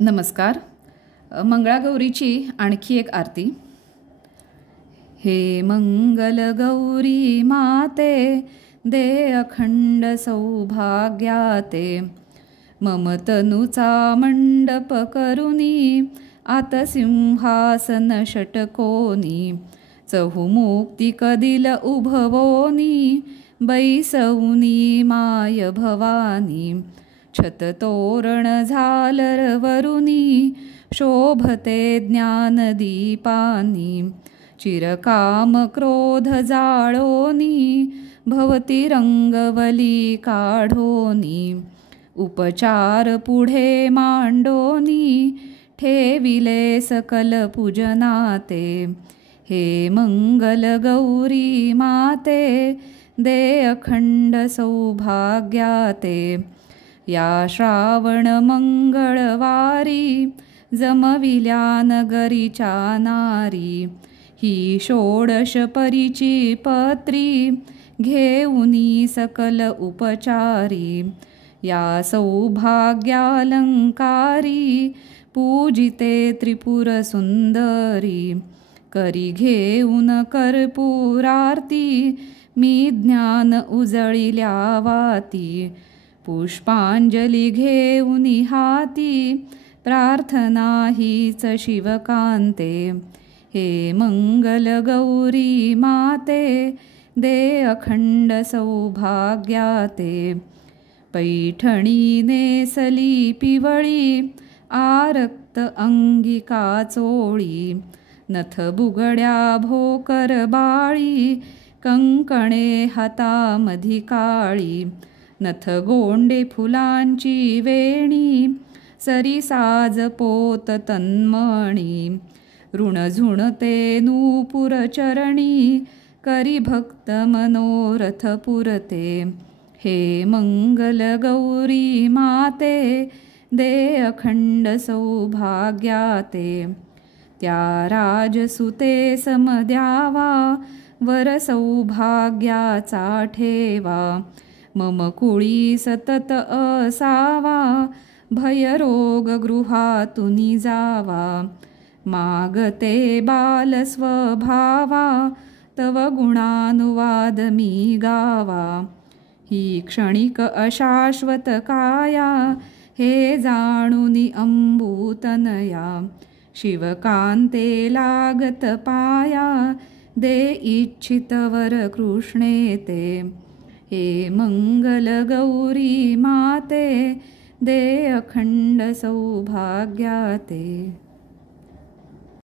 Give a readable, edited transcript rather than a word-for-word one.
नमस्कार. मंगळागौरीची आणखी एक आरती. हे मंगल गौरी माते, दे अखंड सौभाग्याते. मम तनुचा मंडप करुनी, आत सिंहासन षटकोनी. चहुमुक्ती कदिल उभवोनी, बैसवनी माय भवानी. छततोरण झालर वरुनी, शोभते ज्ञानदीपानी. चिरकाम क्रोध जाळोनी, भवती रंगवली काढोनी. उपचार पुढे मांडोनी, ठेविले सकल पूजनाते. हे मंगल गौरी माते, दे अखंड सौभाग्याते. या श्रावण मंगळवारी, जमविल्या नगरीच्या नारी. ही षोडश परीची पत्री, घेऊनी सकल उपचारी. या सौभाग्यालंकारी, पूजिते त्रिपुर सुंदरी. करी घेऊन कर्पूरारती, मी ज्ञान उजळिल्या वाती. पुष्पांजली घेऊनी हाती, प्रार्थना हीच शिवकांते. हे मंगल गौरी माते, दे अखंड सौभाग्याते. पैठणी नेसली पिवळी, आरक्त अंगिका चोळी. नथ बुगड्या भोकर बाळी, कंकणे हातामधी काळी. नथ गोंडे फुलांची वेणी, सरी साज पोत तन्मणी. ऋण झुणते नूपुर चरणी, करी भक्त मनोरथ पुरते. हे मंगल गौरी माते, दे अखंड सौभाग्याते. त्या राजसुते सम द्यावा, वर सौभाग्याचा ठेवा. मम कुळी सतत असावा, भयरोग गृहातुनी जावा. मागते बाल स्वभावा, तव गुणानुवाद मी गावा. ही क्षणिक अशाश्वत काया, हे जाणुनी अंबुतनया. शिवकांते लागत पाया, दे इच्छित वर कृष्णे ते. हे मंगल गौरी माते, दे अखंड सौभाग्याते.